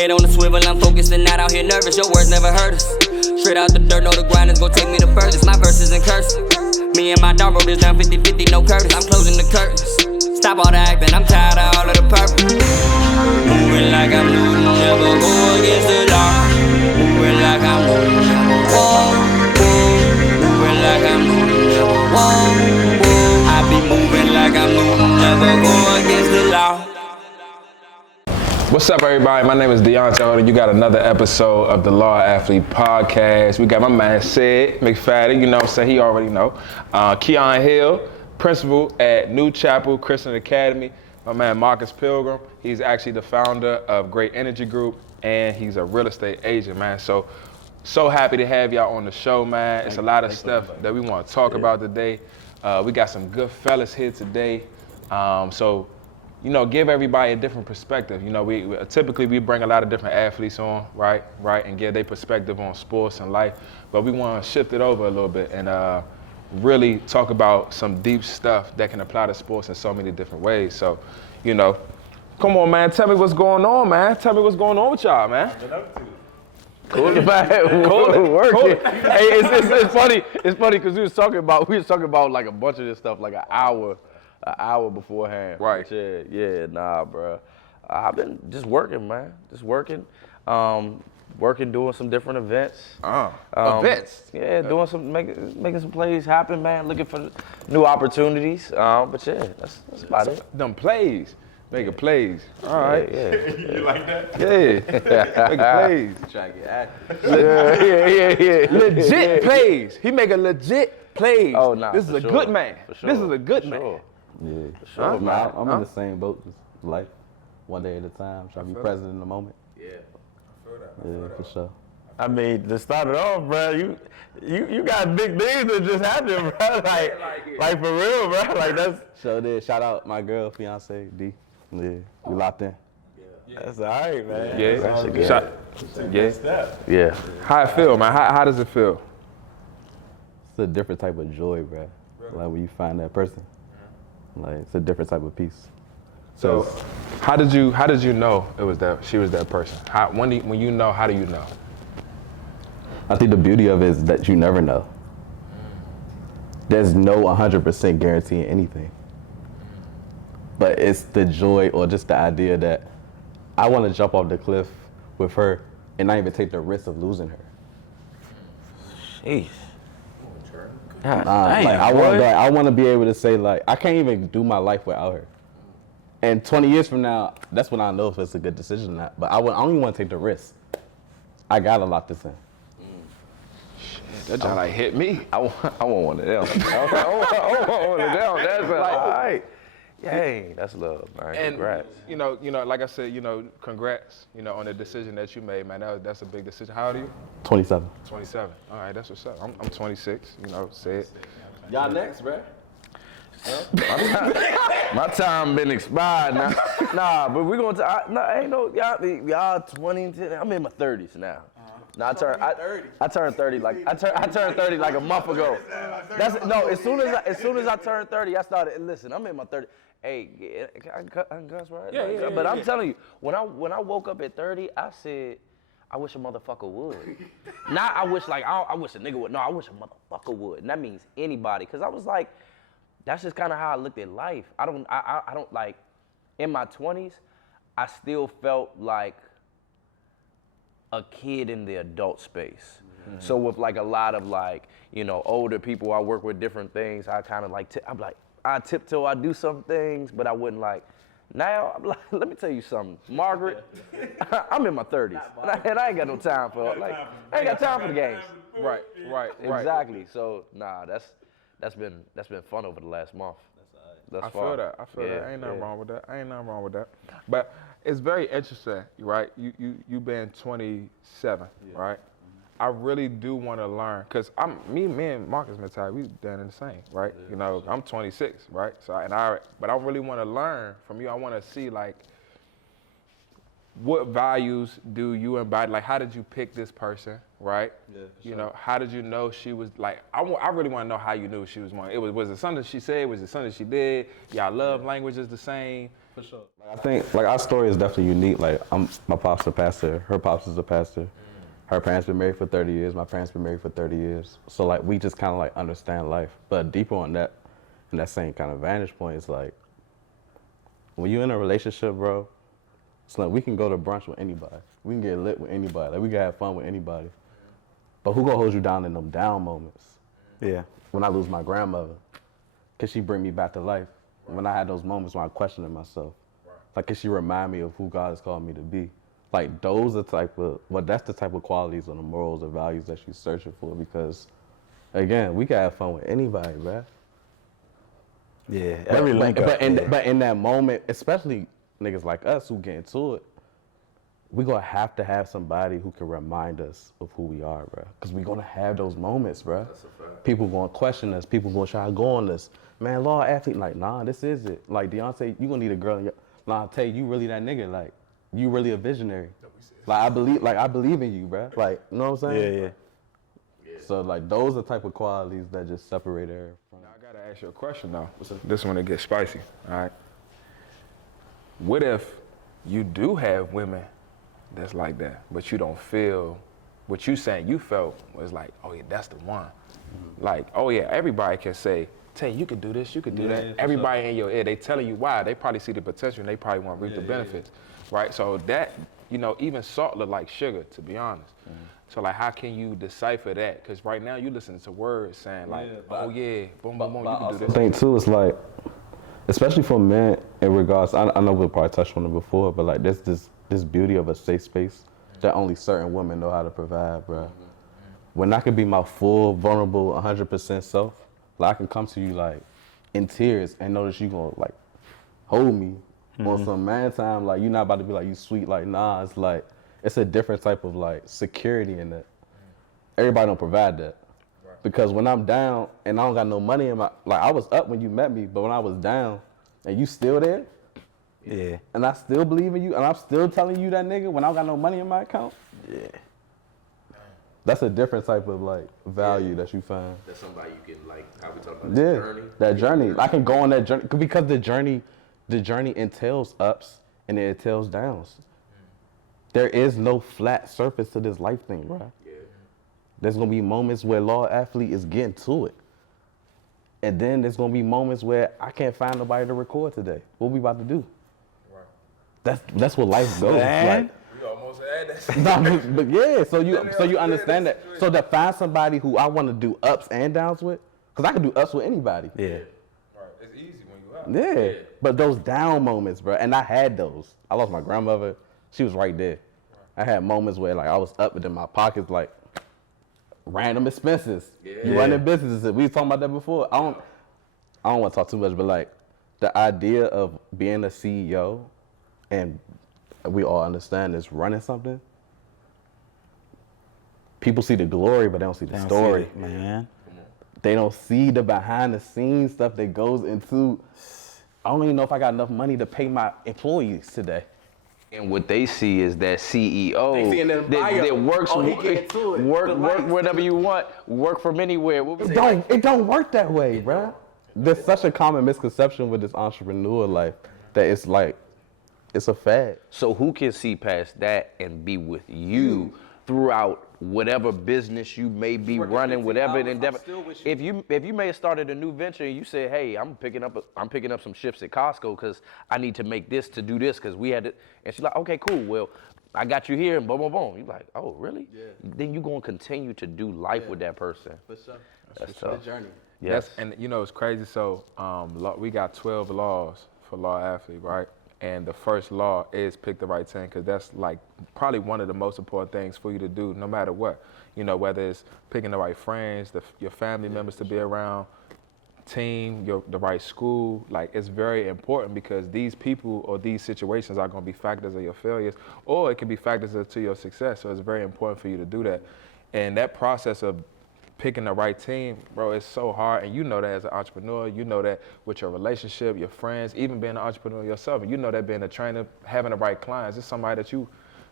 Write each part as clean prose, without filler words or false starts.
Head on the swivel, I'm focused and not out here nervous. Your words never hurt us. Straight out the dirt, know the grind is gon' take me the furthest. My verses in cursive. Me and my dog wrote this down 50-50, no curtains. I'm closing the curtains. Stop all the acting, I'm tired of all of the purpose. Moving like I'm Newton, never go against the law. Moving like I'm Newton, never walk. Moving like I'm Newton, never walk. I be moving like I'm Newton, never go against the law. What's up, everybody? My name is Deonte, and you got another episode of the Law Athlete Podcast. We got my man Ced McFadden, you know what I'm saying, he already know. Keon Hill, principal at New Chapel Christian Academy. My man Marcus Pilgrim, he's actually the founder of Great Energy Group, and he's a real estate agent, man. So happy to have y'all on the show, man. It's a lot of stuff that we want to talk about today. We got some good fellas here today. You know, give everybody a different perspective. You know, we typically bring a lot of different athletes on, right, and give their perspective on sports and life. But we want to shift it over a little bit and really talk about some deep stuff that can apply to sports in so many different ways. So, you know, come on, man, tell me what's going on, man. Tell me what's going on with y'all, man. Cool, man. Cool. Working. Hey, it's funny. It's funny because we was talking about like a bunch of this stuff like an hour beforehand. Right. Yeah, nah, bro. I've been just working, man. Just working, doing some different events. Events? Yeah, doing some, making some plays happen, man. Looking for new opportunities. But yeah, that's about it. Them plays. Making plays. All right. Yeah. You like that? Yeah. Making plays. Trying to get active. Yeah. Legit plays. He make a legit plays. Oh, nah, This is a good man. For sure. This is a good For man. sure. Yeah, Sure, man. I'm in the same boat, just life, one day at a time, trying to be present in the moment. Yeah, I feel that. Yeah, for sure. I mean, to start it off, bro, you got big things that just happened, bro. Like for real, bro. Like that's. So did shout out my girl, fiance D. Yeah, we locked in. That's all right, man. Yeah. How it feel, man? How does it feel? It's a different type of joy, bro. Like when you find that person, like it's a different type of peace. So, how did you know she was that person? When you know, how do you know? I think the beauty of it is that you never know. There's no 100% guarantee in anything. But it's the joy or just the idea that I want to jump off the cliff with her and not even take the risk of losing her. Jeez. I want to be able to say, like, I can't even do my life without her. And 20 years from now, that's when I know if it's a good decision or not. But I don't even want to take the risk. I gotta lock this in. That just like hit me. I want one of them. I want one of them. That's like, all right. Yay, that's love, man. And congrats. you know, like I said, congrats, on the decision that you made, man. That's a big decision. How old are you? 27. 27. All right, that's what's up. I'm 26. Said. Y'all next, bro. My time been expired now. Nah, but we gonna. Ain't no y'all 20. I'm in my 30s now. No, I turned 30 like I turned 30 like a month ago. As soon as I turned 30, I started. Listen, I'm in my 30s. Hey, I can cuss, right? Yeah. But I'm telling you, when I woke up at 30, I said, I wish a motherfucker would. Not I wish I wish a nigga would. No, I wish a motherfucker would. And that means anybody, because I was like, that's just kind of how I looked at life. I don't like. In my 20s, I still felt like a kid in the adult space. Mm-hmm. So with like a lot of older people I work with, different things, I kind of I'm like, I tiptoe, I do some things, but I wouldn't like. Now, I'm like, let me tell you something, Margaret, I'm in my 30s, and I ain't got no time for I ain't got time for the games. Right. Exactly. So that's been fun over the last month. I feel that. Ain't nothing wrong with that. But it's very interesting, right? You been 27, right? I really do want to learn, cause me and Marcus Matai, we done in the same, right? I'm 26, right? But I really want to learn from you. I want to see what values do you embody? Like, how did you pick this person, right? Yeah, sure. How did you know she was I really want to know how you knew she was one. Was it something she said? Was it something she did? Y'all love languages the same? For sure. Like, I think like our story is definitely unique. Like my pop's a pastor, her pops is a pastor. Her parents been married for 30 years, my parents been married for 30 years. So like we just kind of like understand life. But deeper on that, in that same kind of vantage point, it's like when you're in a relationship, bro, it's like we can go to brunch with anybody. We can get lit with anybody. Like we can have fun with anybody. But who gonna hold you down in them down moments? Yeah. When I lose my grandmother, can she bring me back to life? When I had those moments when I'm questioning myself, like can she remind me of who God has called me to be? Like those are that's the type of qualities and the morals or values that she's searching for. Because again, we can have fun with anybody, bruh. Yeah. Every link up. But in that moment, especially niggas like us who get into it, we gonna have to have somebody who can remind us of who we are, bruh. Cause we gonna have those moments, bruh. That's a fact. People gonna question us. People gonna try to go on us. Man, law athlete, like, nah, this is it. Like Deonte, you gonna need a girl. Nah, I'll tell you, you really that nigga. Like, you really a visionary. Like I believe in you, bruh. Like, you know what I'm saying? Yeah. So like, those are the type of qualities that just separate her from. Now, I gotta ask you a question though. This one it gets spicy. All right. What if you do have women that's like that, but you don't feel what you saying you felt was like, oh yeah, that's the one. Like, oh yeah, everybody can say, Tay, you can do this, you can do that. Yeah, for Everybody in your ear, they telling you why. They probably see the potential and they probably want to reap the benefits, right? So that, you know, even salt look like sugar, to be honest. So like, how can you decipher that? Because right now you listening to words saying like, oh yeah, boom, boom, boom, you can do this. I think too, it's like, especially for men in regards, I know we'll probably touched on it before, but like there's this beauty of a safe space that only certain women know how to provide, bro. When I can be my full, vulnerable, 100% self, like I can come to you like in tears and know that you gonna like hold me on some man time. Like you're not about to be like you sweet, like nah. It's like it's a different type of like security in that. Everybody don't provide that. Because when I'm down and I don't got no money in my, like I was up when you met me, but when I was down and you still there, Yeah. and I still believe in you, and I'm still telling you that nigga when I don't got no money in my account, Yeah. that's a different type of like value that you find. That's somebody you can like, how we talk about Yeah, this journey. that journey. I can go on that journey because the journey entails ups and it entails downs. There is no flat surface to this life thing, bro. Yeah. There's gonna be moments where law athlete is getting to it. And then there's gonna be moments where I can't find nobody to record today. What we about to do? Right. That's what life goes. Man. Like, We almost had that. no, but yeah, so you understand that. So to find somebody who I want to do ups and downs with, because I can do ups with anybody. Yeah. Right. It's easy when you out. Yeah. But those down moments, bro, and I had those. I lost my grandmother. She was right there. I had moments where like I was up and in my pockets like random expenses. You running businesses. We was talking about that before. I don't want to talk too much, but like the idea of being a CEO and we all understand is running something. People see the glory, but they don't see the story. Man. They don't see the behind the scenes stuff that goes into. I don't even know if I got enough money to pay my employees today. And what they see is that CEO They see in their bio, that works, oh, he getting to it. work The lights. wherever you want, work from anywhere. What we say? It don't work that way, bruh. There's such a common misconception with this entrepreneur life that it's like, it's a fad. So who can see past that and be with you throughout whatever business you may be running, whatever endeavor? If you may have started a new venture and you said, hey, I'm picking up some shifts at Costco because I need to make this to do this because we had it, and she's like, okay, cool, well, I got you here and boom, boom, boom. You're like, oh, really? Yeah. Then you're gonna continue to do life with that person. For sure. That's tough. journey. Yes. And you know, it's crazy. So we got 12 laws for law athlete, right? And the first law is pick the right team, because that's like probably one of the most important things for you to do, no matter what. You know, whether it's picking the right friends, your family members to be around, team, the right school. Like, it's very important, because these people or these situations are going to be factors of your failures, or it can be factors to your success. So it's very important for you to do that. And that process of picking the right team, bro, it's so hard. And you know that as an entrepreneur, you know that with your relationship, your friends, even being an entrepreneur yourself, and you know that being a trainer, having the right clients, it's somebody that you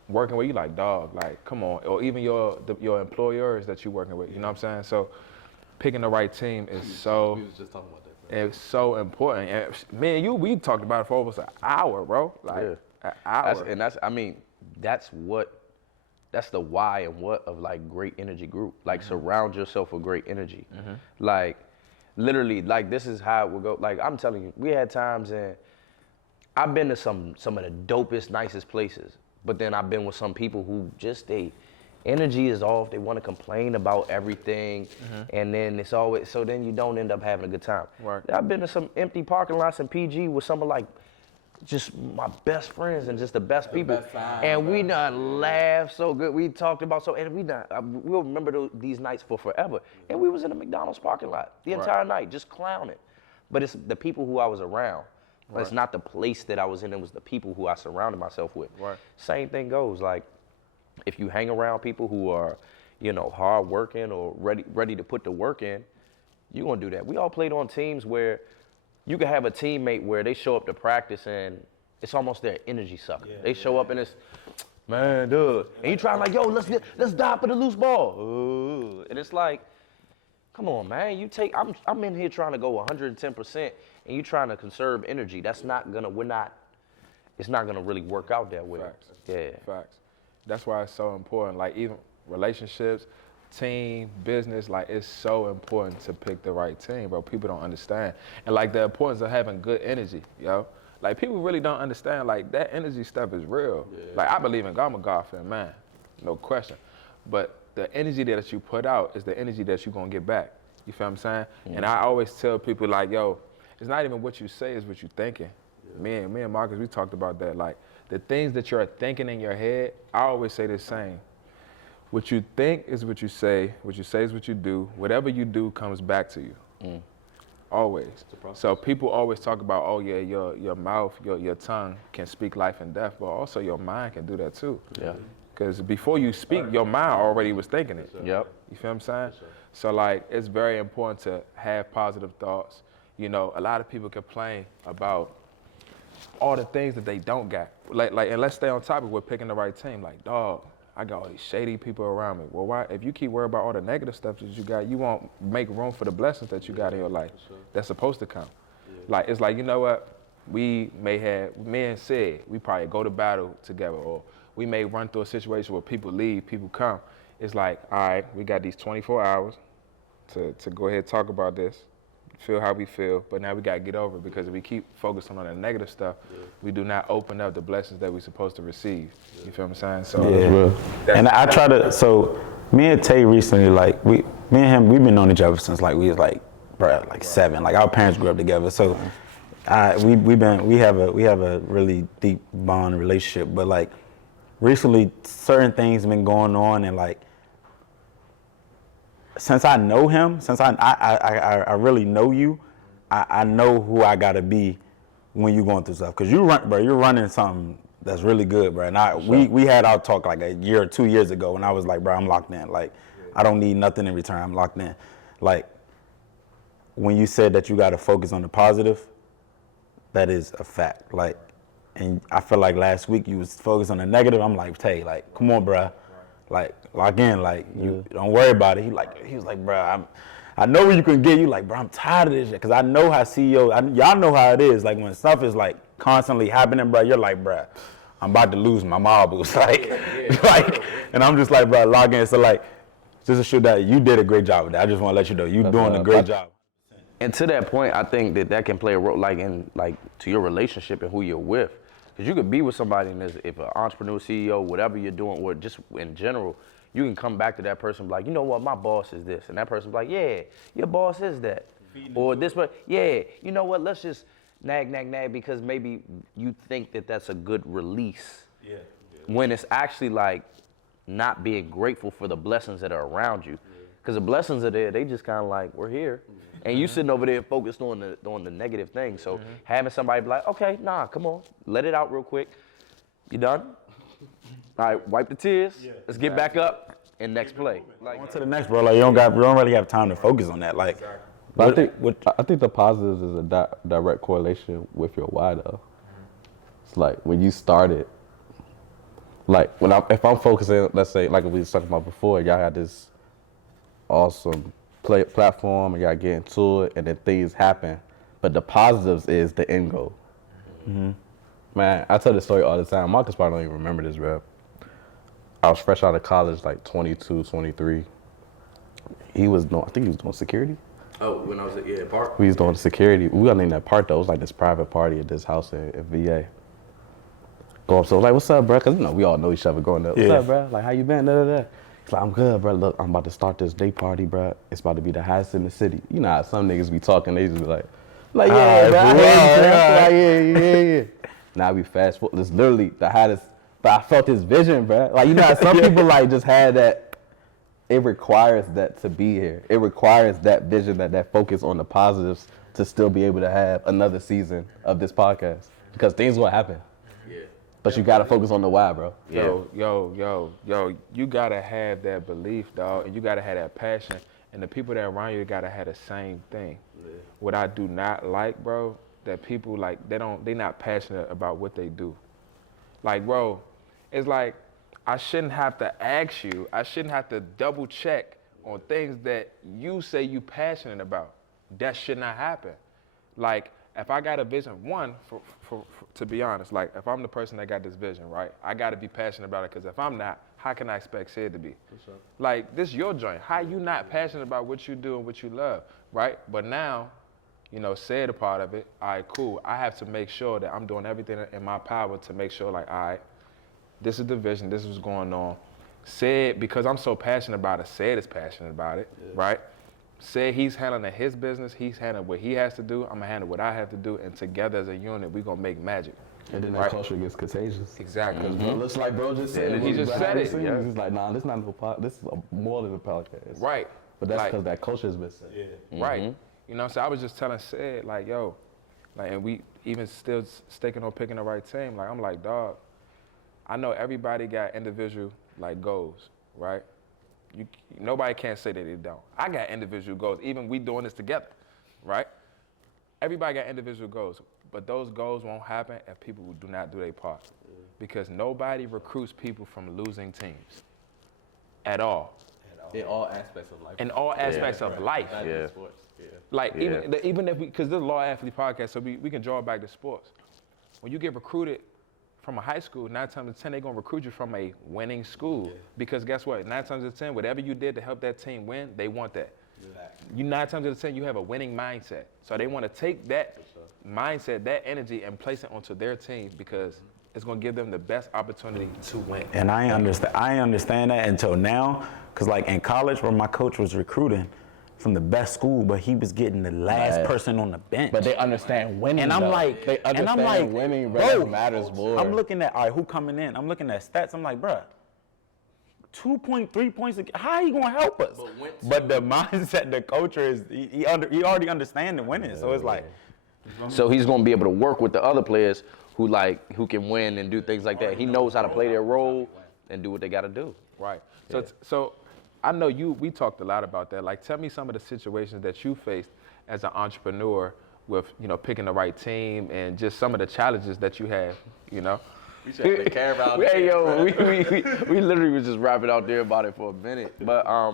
working with, you like, dog, like, come on. Or even your employers that you working with, you know what I'm saying? So picking the right team is so. We was just talking about that, It's so important. And me and you, we talked about it for almost an hour, bro. Like an hour. That's the why and what of like great energy group. Like surround yourself with great energy. Like literally, like this is how it will go. Like I'm telling you, we had times and I've been to some of the dopest, nicest places, but then I've been with some people who just they energy is off. They want to complain about everything, and then it's always so. Then you don't end up having a good time. Right. I've been to some empty parking lots in PG with some of like just my best friends and just the best people, and we done laughed so good. We talked about and we done. We'll remember these nights for forever. And we was in a McDonald's parking lot the entire night, just clowning. But it's the people who I was around. It's not the place that I was in. It was the people who I surrounded myself with. Right. Same thing goes. Like, if you hang around people who are, hard working or ready to put the work in, you're gonna do that. We all played on teams where you could have a teammate where they show up to practice and it's almost their energy sucker. They show up and it's, man, dude, and you trying like, yo, let's dive for the loose ball. Ooh. And it's like, come on, man. I'm in here trying to go 110%, and you trying to conserve energy. That's not gonna. It's not gonna really work out that way. Facts. Yeah. Facts. That's why it's so important. Like even relationships, team, business, like it's so important to pick the right team, bro. People don't understand. And like the importance of having good energy, yo. Like people really don't understand, like that energy stuff is real. Yeah. Like I believe in God, I'm a God fan, man, no question. But the energy that you put out is the energy that you're gonna get back. You feel what I'm saying? And I always tell people like, yo, it's not even what you say, it's what you're thinking. Yeah. Me and Marcus, we talked about that. Like the things that you're thinking in your head, I always say the same. What you think is what you say is what you do. Whatever you do comes back to you. Always. So people always talk about, oh yeah, your mouth, your tongue can speak life and death, but also your mind can do that too. Yeah. Because before you speak, your mind already was thinking it. Yep. You feel what I'm saying? So like, it's very important to have positive thoughts. A lot of people complain about all the things that they don't got. Like, and let's stay on topic with picking the right team. Like, dog, I got all these shady people around me. Well, why? If you keep worrying about all the negative stuff that you got, you won't make room for the blessings that you got in your life that's supposed to come. Like, it's like, you know what? Me and Ced, we probably go to battle together, or we may run through a situation where people leave, people come. It's like, all right, we got these 24 hours to go ahead and talk about this, feel how we feel, but now we got to get over it, because if we keep focusing on the negative stuff, we do not open up the blessings that we're supposed to receive. You feel what I'm saying? So And I try to, so me and Tay recently, like me and him, we've been knowing each other since like we was like, bro, like 7. Like our parents grew up together. So we have a really deep bond relationship, but like recently certain things have been going on, and like since I know him, since I really know you, I know who I gotta be when you're going through stuff. Cause you're running something that's really good, bro. And we had our talk like a year or 2 years ago, and I was like, bro, I'm locked in. Like, I don't need nothing in return. I'm locked in. Like, when you said that you gotta focus on the positive, that is a fact. Like, and I feel like last week you was focused on the negative. I'm like, Tay, like, come on, bro. Like, lock in, like, you don't worry about it. He was like, bro, I know where you can get. You like, bro, I'm tired of this shit. Cause I know how y'all know how it is. Like when stuff is like constantly happening, bro, you're like, bro, I'm about to lose my marbles. Like, and I'm just like, bro, log in. So like, just to show that you did a great job with that. I just want to let you know you're doing a great job. And to that point, I think that can play a role, like to your relationship and who you're with. Because you could be with somebody, and if an entrepreneur, CEO, whatever you're doing, or just in general, you can come back to that person and be like, you know what, my boss is this. And that person be like, yeah, your boss is that. Or this one, yeah, you know what, let's just nag, because maybe you think that that's a good release. Yeah. When it's actually like not being grateful for the blessings that are around you. Because the blessings are there, they just kind of like, we're here. And you sitting over there focused on the negative things. So having somebody be like, okay, nah, come on, let it out real quick. You done? All right, wipe the tears. Let's get back up and next play. Like, on to the next, bro. Like you don't really have time to focus on that. Like, but I think the positives is a direct correlation with your why though. It's like when you started, like if I'm focusing, let's say like we was talking about before, y'all had this awesome platform and y'all get into it, and then things happen. but the positives is the end goal. Man, I tell this story all the time. Marcus probably don't even remember this, bro. I was fresh out of college, like 22, 23. I think he was doing security. Oh, when I was at Park. We was doing security. We got named that part though. It was like this private party at this house in VA. Go up, so like, what's up, bro? Cause we all know each other growing up. What's up, bro? Like, how you been? He's like, I'm good, bro. Look, I'm about to start this day party, bro. It's about to be the highest in the city. You know how some niggas be talking, they just be like, yeah, bro. Yeah. Now we fast forward. It's literally the hottest. But I felt his vision, bro. Like, you know how some people like just had that. It requires that to be here. It requires that vision, that focus on the positives to still be able to have another season of this podcast. Because things will happen. Yeah. But you gotta focus on the why, bro. Yo, you gotta have that belief, dog, and you gotta have that passion. And the people that around you gotta have the same thing. Yeah. What I do not like, bro, that people like they not passionate about what they do. Like, bro, it's like I shouldn't have to ask you. I shouldn't have to double check on things that you say you passionate about. That should not happen. Like, if I got a vision, to be honest, like if I'm the person that got this vision, right? I got to be passionate about it, because if I'm not, how can I expect Ced to be? Sure. Like, this your joint. How you not passionate about what you do and what you love, right? But now, Ced a part of it. All right, cool. I have to make sure that I'm doing everything in my power to make sure, like, all right, this is the vision, this is what's going on. Ced, because I'm so passionate about it, Ced is passionate about it, right? Ced, he's handling his business, he's handling what he has to do, I'm gonna handle what I have to do, and together as a unit, we're gonna make magic. And then that culture gets contagious. Exactly. It looks like bro just said. He just said it. Yeah. He's like, nah, this is not no podcast. This is more than a podcast. Right. But that's because that culture has been set. Yeah. Right. So I was just telling Ced, like, yo, like, and we even still sticking on picking the right team. Like, I'm like, dog, I know everybody got individual like goals, right? Nobody can't say that they don't. I got individual goals. Even we doing this together, right? Everybody got individual goals, but those goals won't happen if people do not do their part, because nobody recruits people from losing teams, at all. In all aspects of life. In all aspects of life. Not just sports. Like even if because this is a Law Athlete podcast, so we can draw it back to sports. When you get recruited from a high school, 9 times out of 10, they're gonna recruit you from a winning school. Because guess what? 9 times out of 10, whatever you did to help that team win, they want that. Exactly. You 9 times out of 10, you have a winning mindset. So they want to take that mindset, that energy, and place it onto their team, because it's gonna give them the best opportunity to win. And I understand that until now, because like in college, where my coach was recruiting from the best school, but he was getting the last person on the bench. But they understand winning. And I'm like, winning, bro, matters more. I'm looking at, all right, who coming in? I'm looking at stats. I'm like, bruh, 2.3 points. How he gonna help us? But the mindset, the culture is, he already understand the winning. So it's like, so he's gonna be able to work with the other players who can win and do things like that. He knows how to play their role and do what they got to do. Right. So I know we talked a lot about that. Like, tell me some of the situations that you faced as an entrepreneur with, picking the right team, and just some of the challenges that you had, We should have care about it. Hey, yo, we literally was just rapping out there about it for a minute. But I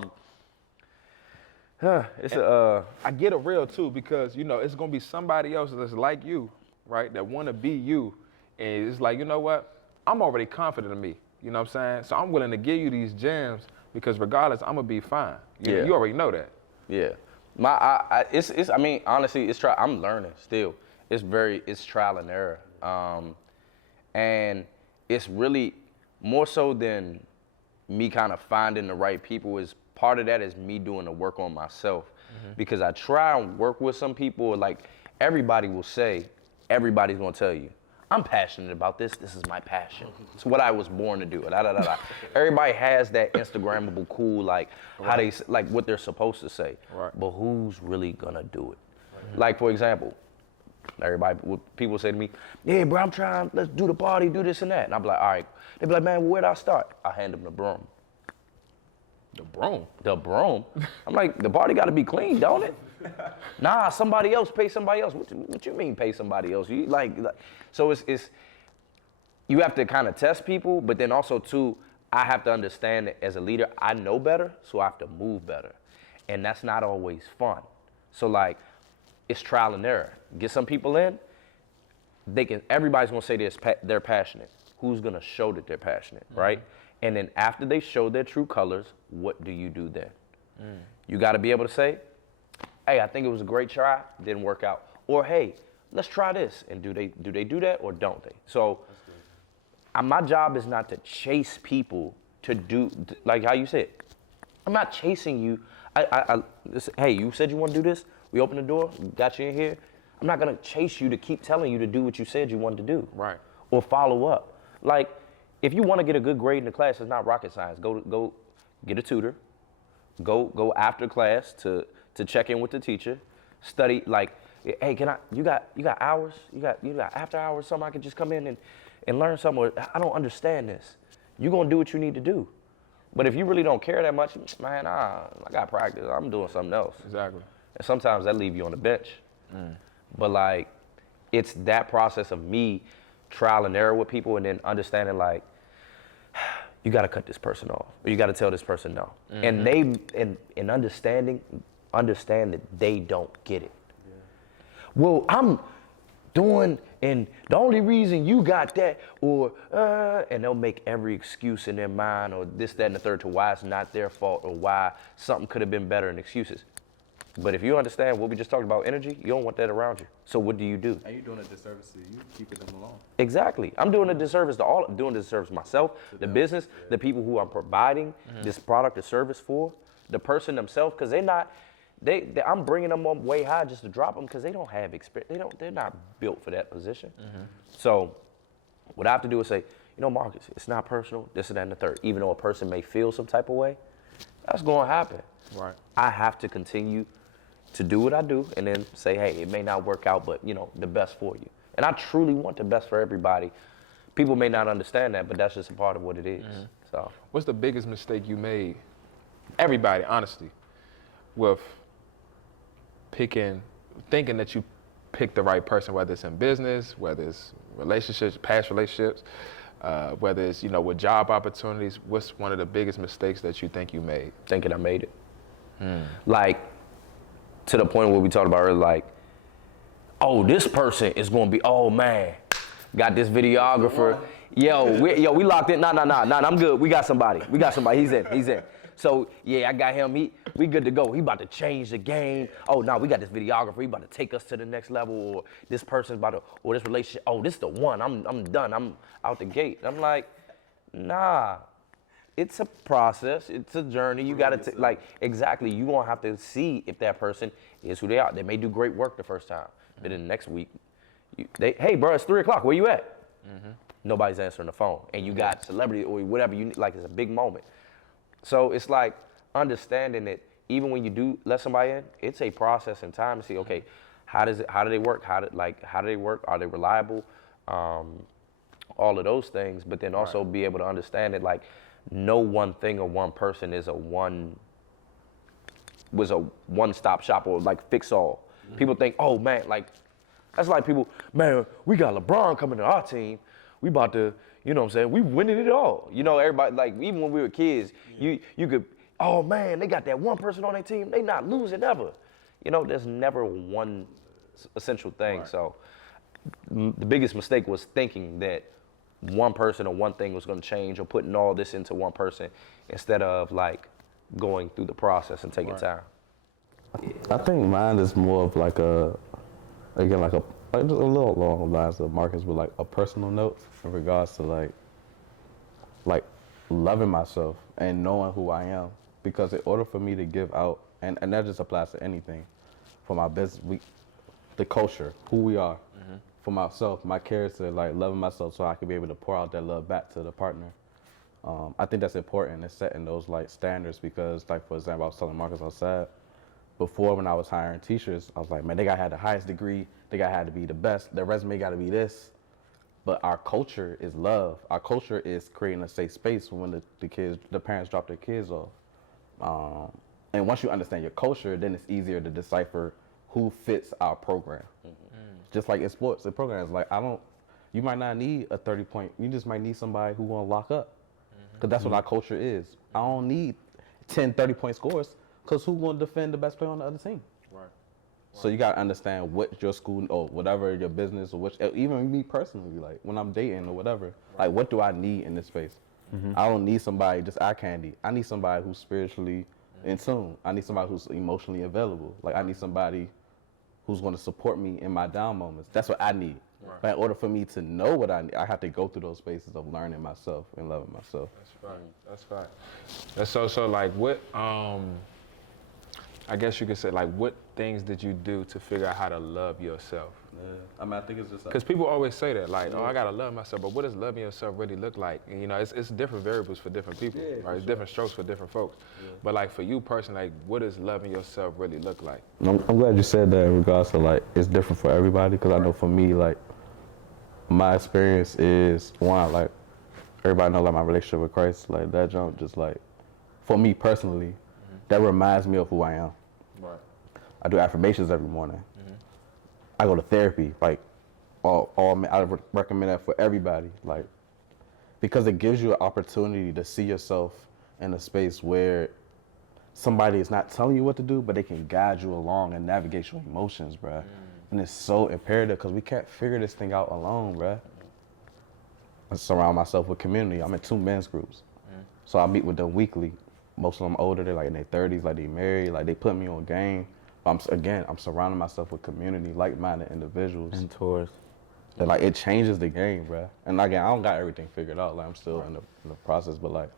get it real too, because it's gonna be somebody else that's like you, right? That wanna be you, and it's like, you know what? I'm already confident in me. You know what I'm saying? So I'm willing to give you these gems, because regardless, I'm gonna be fine. You already know that. Yeah. Honestly, I'm learning still. It's trial and error. And it's really more so than me kind of finding the right people. Is part of that is me doing the work on myself, because I try and work with some people. Like, everybody will say, everybody's gonna tell you, I'm passionate about this. This is my passion. It's what I was born to do. Everybody has that Instagrammable cool, like how they like what they're supposed to say. Right. But who's really gonna do it? Like, for example, people say to me, yeah, bro, I'm trying, let's do the party, do this and that. And I'm like, all right. They be like, man, where'd I start? I hand them the broom. The broom? I'm like, the party gotta be clean, don't it? Nah, somebody else, pay somebody else. What you mean pay somebody else? So it's you have to kind of test people, but then also too, I have to understand that as a leader, I know better, so I have to move better. And that's not always fun. So like, it's trial and error. Get some people in, everybody's gonna say they're passionate. Who's gonna show that they're passionate, right? And then after they show their true colors, what do you do then? You gotta be able to say, hey, I think it was a great try, didn't work out. Or hey, let's try this. And do they do that or don't they? So my job is not to chase people to do, like how you said, I'm not chasing you. Hey, you said you want to do this? We opened the door, got you in here. I'm not gonna chase you to keep telling you to do what you said you wanted to do. Right. Or follow up. Like, if you want to get a good grade in the class, it's not rocket science. Go get a tutor. Go after class to check in with the teacher. Study, like, hey, you got hours? You got after hours, something I could just come in and learn something, or I don't understand this. You're gonna do what you need to do. But if you really don't care that much, man, I got practice. I'm doing something else. Exactly. And sometimes that leave you on the bench. But like, it's that process of me trial and error with people and then understanding like, you gotta cut this person off, or you gotta tell this person no. And they, in understand that they don't get it. Well, I'm doing, and the only reason you got that, or, and they'll make every excuse in their mind, or this, that, and the third, to why it's not their fault, or why something could have been better, and excuses. But if you understand what we just talked about, energy, you don't want that around you. So what do? And you're doing a disservice to you, keeping them alone. Exactly. I'm doing a disservice to all. I'm doing a disservice to myself, the business, the people who I'm providing this product or service for, the person themselves, because I'm bringing them up way high just to drop them because they don't have experience. They're not built for that position. So what I have to do is say, Marcus, it's not personal, this and that and the third. Even though a person may feel some type of way, that's going to happen. Right. I have to continue to do what I do and then say, hey, it may not work out, but the best for you. And I truly want the best for everybody. People may not understand that, but that's just a part of what it is. So, what's the biggest mistake you made? Everybody, honestly, with thinking that you picked the right person, whether it's in business, whether it's relationships, past relationships, whether it's, with job opportunities. What's one of the biggest mistakes that you think you made? Thinking I made it. Like, to the point where we talked about earlier, like, oh, this person is gonna be, oh man, got this videographer. We locked in. Nah, I'm good. We got somebody. He's in. So yeah, I got him. We good to go. He about to change the game. Oh no, we got this videographer. He about to take us to the next level. Or this person's about to, or this relationship. Oh, this is the one. I'm done. I'm out the gate. I'm like, nah. It's a process. It's a journey. You got to, like, exactly. You gonna have to see if that person is who they are. They may do great work the first time, but then the next week, hey, bro, it's 3:00. Where you at? Nobody's answering the phone, and you got celebrity or whatever you need. Like, it's a big moment. So it's like understanding that even when you do let somebody in, it's a process and time to see, okay, how do they work? How do they work? Are they reliable? All of those things, but then also be able to understand it, like, no one thing or one person is a one-stop shop or like fix all. People think, oh man, like, that's like people, man, we got LeBron coming to our team. We about to, you know what I'm saying? We winning it all. Everybody, like, even when we were kids, you could, oh man, they got that one person on their team. They not losing ever. There's never one essential thing. Right. So the biggest mistake was thinking that one person or one thing was going to change, or putting all this into one person instead of like going through the process and taking time. I think mine is more of like a little along the lines of Marcus, but like a personal note in regards to like loving myself and knowing who I am. Because in order for me to give out, and that just applies to anything, for my business, the culture, who we are. For myself, my character, like loving myself so I can be able to pour out that love back to the partner. I think that's important in setting those like standards, because like, for example, I was telling Marcus outside, before when I was hiring teachers, I was like, man, they gotta have the highest degree, they gotta have to be the best, their resume gotta be this. But our culture is love. Our culture is creating a safe space when the parents drop their kids off. And once you understand your culture, then it's easier to decipher who fits our program. Just like in sports, the programs, like, you might not need a 30-point, you just might need somebody who gonna lock up. Because that's what our culture is. I don't need 10 30-point scores, because who gonna defend the best player on the other team? Right. So you gotta understand what your school or whatever your business or even me personally, like when I'm dating or whatever, like what do I need in this space? I don't need somebody just eye candy. I need somebody who's spiritually in tune. I need somebody who's emotionally available. Like I need somebody who's going to support me in my down moments. That's what I need. Right. But in order for me to know what I need, I have to go through those spaces of learning myself and loving myself. That's right. That's so like what I guess you could say, like, what things did you do to figure out how to love yourself? Yeah, I mean, I think it's just like, because people always say that, like, oh, I gotta love myself, but what does loving yourself really look like? And, you know, it's different variables for different people, right? It's different strokes for different folks. Yeah. But like for you personally, like, what does loving yourself really look like? I'm glad you said that in regards to like, it's different for everybody, because I know for me, like, my experience is, one, like, everybody knows like my relationship with Christ, like that jump just like, for me personally, that reminds me of who I am. Right. I do affirmations every morning. I go to therapy, like, I recommend that for everybody, like, because it gives you an opportunity to see yourself in a space where somebody is not telling you what to do, but they can guide you along and navigate your emotions, bruh. And it's so imperative because we can't figure this thing out alone, bruh. I surround myself with community. I'm in 2 men's groups. So I meet with them weekly. Most of them older, they're like in their 30s, like they married, like they put me on game. I'm surrounding myself with community, like-minded individuals. And tours. And like, it changes the game, bruh. And again, I don't got everything figured out. Like, I'm still in the process, but like,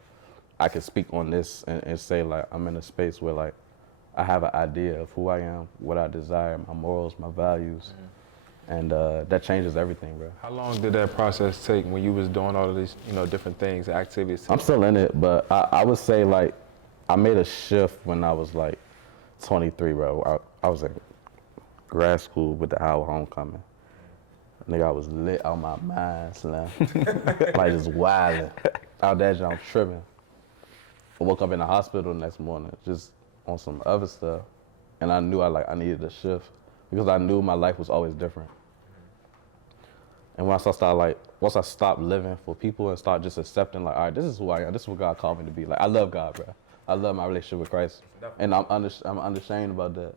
I can speak on this and say like, I'm in a space where like, I have an idea of who I am, what I desire, my morals, my values. And that changes everything, bro. How long did that process take when you was doing all of these, you know, different things, activities? I'm still in it, but I would say like, I made a shift when I was like 23, bro. I was in grad school with the Howard homecoming. Nigga, I was lit out my mind, slam. Like just wilding. Out that jump tripping. I woke up in the hospital the next morning, just on some other stuff. And I knew I needed a shift because I knew my life was always different. And once I stopped living for people and start just accepting, like, all right, this is who I am. This is what God called me to be. Like, I love God, bro. I love my relationship with Christ. And I'm unashamed about that.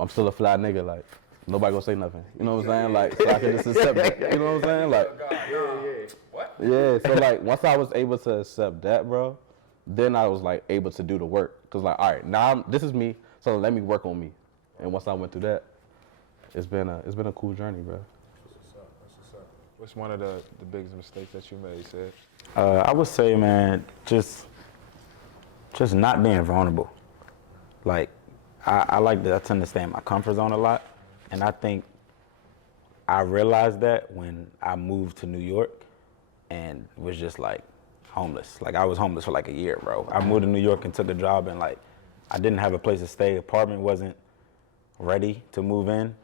I'm still a fly nigga, like, nobody gonna say nothing. You know what I'm saying? Like, so I can just accept it. You know what I'm saying? Like, What? Yeah, so like, once I was able to accept that, bro, then I was like able to do the work. Cause like, all right, now this is me, so let me work on me. And once I went through that, it's been a cool journey, bro. What's one of the biggest mistakes that you made, Ced? I would say, man, just not being vulnerable. Like, I like to tend to stay in my comfort zone a lot, and I think I realized that when I moved to New York and was just like homeless. Like, I was homeless for like a year, bro. I moved to New York and took a job, and like, I didn't have a place to stay. Apartment wasn't ready to move in.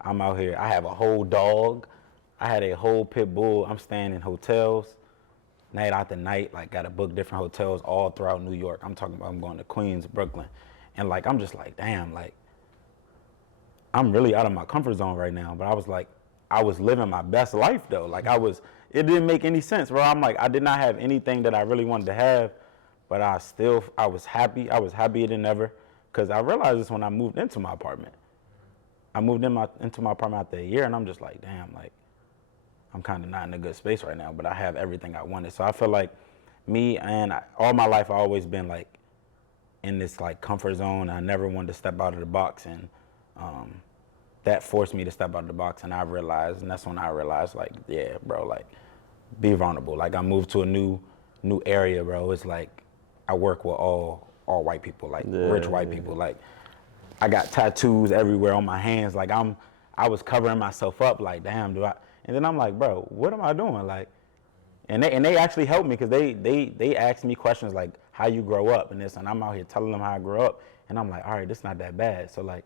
I'm out here. I have a whole dog. I had a whole pit bull. I'm staying in hotels, night after night, like got to book different hotels all throughout New York. I'm talking about I'm going to Queens, Brooklyn. And like, I'm just like, damn, like, I'm really out of my comfort zone right now. But I was like, I was living my best life though. Like it didn't make any sense, bro. I'm like, I did not have anything that I really wanted to have, but I was happy. I was happier than ever. Cause I realized this when I moved into my apartment. I moved into my apartment after a year, and I'm just like, damn, like, I'm kind of not in a good space right now, but I have everything I wanted. So I feel like all my life, I've always been like in this like comfort zone. I never wanted to step out of the box, and that forced me to step out of the box. And that's when I realized, like, yeah, bro, like, be vulnerable. Like, I moved to a new area, bro. It's like I work with all white people, like rich white people. Like, I got tattoos everywhere on my hands. Like, I was covering myself up. Like, damn, and then I'm like, bro, what am I doing? Like, and they actually helped me because they asked me questions like how you grow up and this, and I'm out here telling them how I grew up, and I'm like, all right, this not that bad. So like,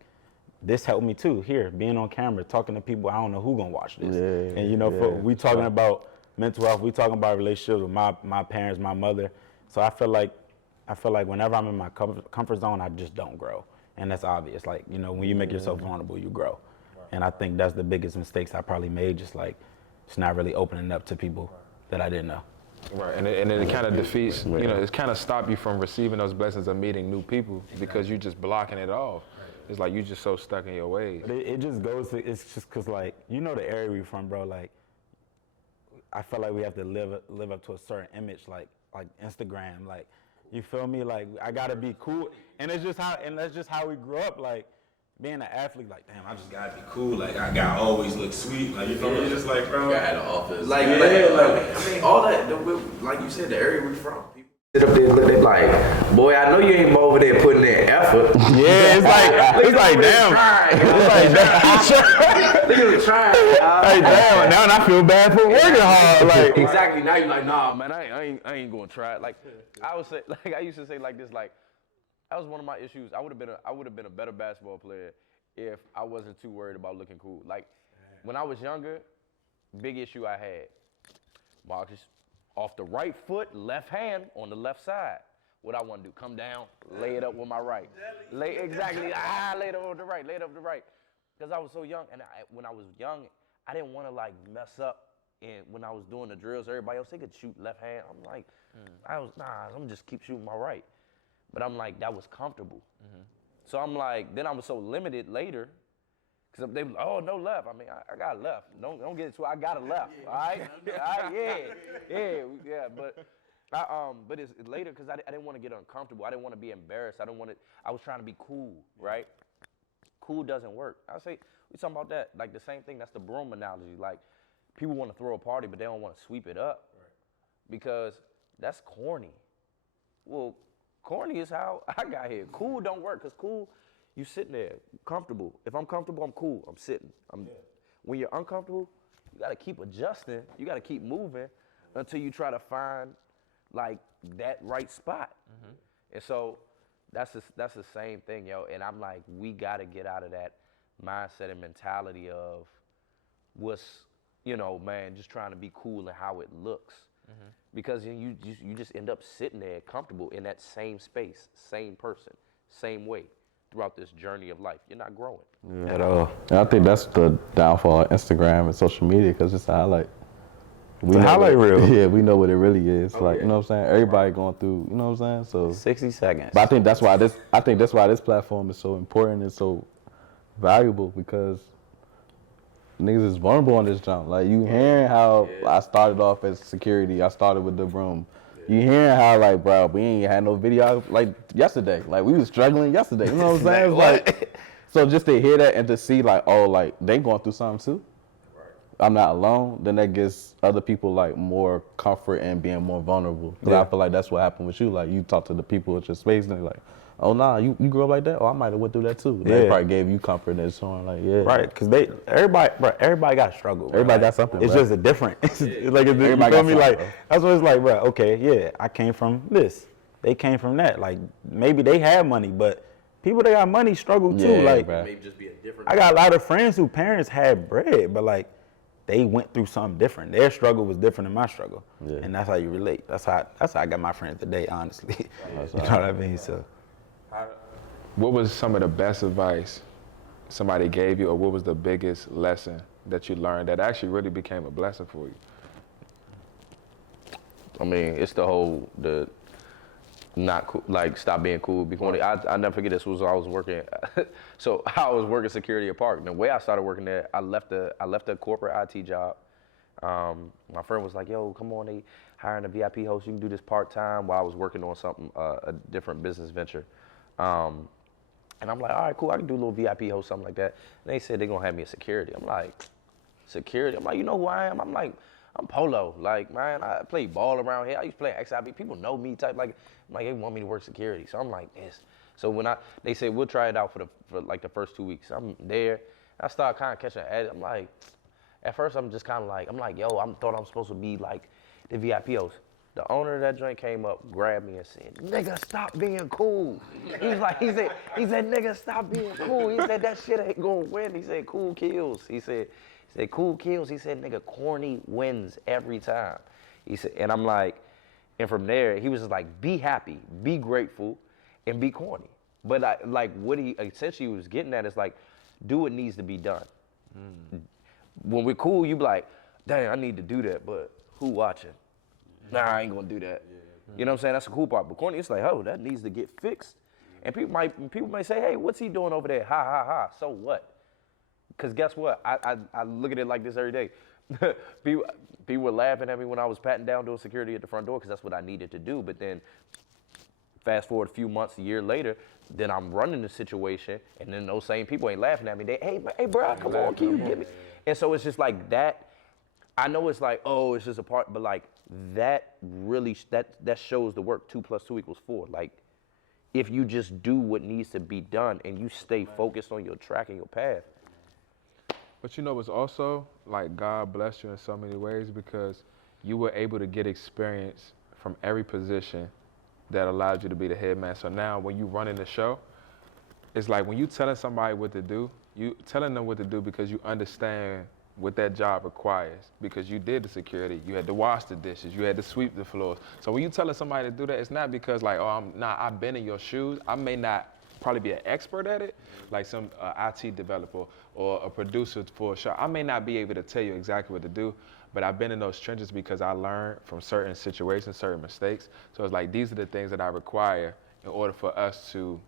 this helped me too. Here, being on camera, talking to people, I don't know who gonna watch this. Yeah, and you know, we talking about mental health, we talking about relationships with my parents, my mother. So I feel like whenever I'm in my comfort zone, I just don't grow, and that's obvious. Like, you know, when you make yourself vulnerable, you grow. And I think that's the biggest mistakes I probably made, just not really opening up to people that I didn't know. Right, and it kind of defeats, you know, it's kind of stop you from receiving those blessings of meeting new people because you're just blocking it off. It's like you just so stuck in your ways. But it just goes to, it's just cause like, you know the area we from, bro, like, I feel like we have to live up to a certain image, like Instagram, like, you feel me? Like, I gotta be cool, and that's just how we grew up, like, being an athlete, like, damn, I just gotta be cool, like, I gotta always look sweet, like, you know, it's just like, bro. I had an office. Like, I mean, all that, like you said, the area we from. People sit up there and look, they like, boy, I know you ain't over there putting in effort. Yeah, it's like, damn. Look at him trying. Hey, damn, now I feel bad for working hard, like. Exactly. Now you're like, nah, man, I ain't gonna try it. Like, I would say, like, I used to say like this, like, that was one of my issues. I would have been a better basketball player if I wasn't too worried about looking cool. Like, when I was younger, big issue I had, Marcus, off the right foot, left hand on the left side. What I want to do, come down, lay it up with my right. Lay it up with the right, lay it up with the right. Because I was so young, and when I was young, I didn't want to like mess up. And when I was doing the drills, everybody else, they could shoot left hand. I'm like, I'm just keep shooting my right. But I'm like, that was comfortable. So I'm like, then I was so limited later, because they were like, oh, no left. I mean, I got left. Don't get it twisted. I got a left. All right? Yeah. But it's later because I didn't want to get uncomfortable. I didn't want to be embarrassed. I was trying to be cool, right? Cool doesn't work. I say, we talking about that. Like the same thing, that's the broom analogy. Like, people want to throw a party, but they don't want to sweep it up. Because that's corny. Well, corny is how I got here. Cool don't work, because cool, you sitting there, comfortable. If I'm comfortable, I'm cool. I'm sitting. When you're uncomfortable, you got to keep adjusting. You got to keep moving until you try to find, like, that right spot. And so that's the same thing, yo. And I'm like, we got to get out of that mindset and mentality of what's, you know, man, just trying to be cool and how it looks. Because you just end up sitting there comfortable in that same space, same person, same way throughout this journey of life. You're not growing at all. And I think that's the downfall of Instagram and social media, because it's a highlight. It's a highlight reel. Yeah, we know what it really is. Like, you know what I'm saying? Everybody going through, you know what I'm saying? So 60 seconds. But I think that's why this platform is so important and so valuable, because niggas is vulnerable on this jump. Like, you hearing how I started off as security. I started with the broom. You hearing how, like, bro, we ain't had no video like yesterday. Like, we was struggling yesterday. You know what I'm saying? Like, so just to hear that and to see, like, oh, like, they going through something too. I'm not alone. Then that gives other people, like, more comfort and being more vulnerable. Cause I feel like that's what happened with you. Like, you talk to the people at your space and they're like, oh, nah, you grew up like that? Oh, I might have went through that too. They probably gave you comfort and showing, like, Right, because everybody got struggle. Everybody got something. It's just a different. It's like, you feel me? Like, that's what it's like, bro. Okay, yeah, I came from this. They came from that. Like, maybe they had money, but people that got money struggle too. Like, Maybe just be a different. I got a lot of friends whose parents had bread, but like, they went through something different. Their struggle was different than my struggle, and that's how you relate. That's how I got my friends today, honestly. You know what I mean? So. What was some of the best advice somebody gave you, or what was the biggest lesson that you learned that actually really became a blessing for you? I mean, it's the whole, not cool, like, stop being cool, be corny. I never forget this. Was I was working, so I was working security at Park. And the way I started working there, I left a corporate IT job. My friend was like, yo, come on, they hiring a VIP host. You can do this part-time, while I was working on something, a different business venture. And I'm like, all right, cool, I can do a little VIP host, something like that. And they said they're gonna have me a security. I'm like, security? I'm like, you know who I am? I'm like, I'm Polo. Like, man, I play ball around here. I used to play XIB. People know me type. Like, I'm like, they want me to work security. So I'm like, this. So when they said, we'll try it out for like the first 2 weeks. I'm there. I start kind of catching at it. I'm like, at first I'm just kind of like, yo, I thought I'm supposed to be like the VIP host. The owner of that joint came up, grabbed me and said, nigga, stop being cool. He said, nigga, stop being cool. He said, that shit ain't gonna win. He said, cool kills. He said, cool kills. He said, nigga, corny wins every time. He said, and I'm like, and from there, he was just like, be happy, be grateful, and be corny. But like what he essentially was getting at is like, do what needs to be done. When we're cool, you be like, dang, I need to do that, but who watching? Nah, I ain't gonna do that. You know what I'm saying? That's the cool part. But corny, it's like, oh, that needs to get fixed. And people may say, hey, what's he doing over there? Ha, ha, ha. So what? Because guess what? I look at it like this every day. people were laughing at me when I was patting down doing security at the front door because that's what I needed to do. But then fast forward a few months, a year later, then I'm running the situation, and then those same people ain't laughing at me. They, hey, bro, come on, can you get me? And so it's just like that. I know it's like, oh, it's just a part, but like that really, that shows the work. 2 + 2 = 4. Like, if you just do what needs to be done and you stay focused on your track and your path. But you know, it's also like God bless you in so many ways because you were able to get experience from every position that allowed you to be the head man. So now when you running the show, it's like when you telling somebody what to do, you telling them what to do because you understand what that job requires, because you did the security, you had to wash the dishes, you had to sweep the floors. So when you telling somebody to do that, it's not because like, oh, I've been in your shoes. I may not probably be an expert at it, like some IT developer or a producer for a show. I may not be able to tell you exactly what to do, but I've been in those trenches because I learned from certain situations, certain mistakes. So it's like, these are the things that I require in order for us to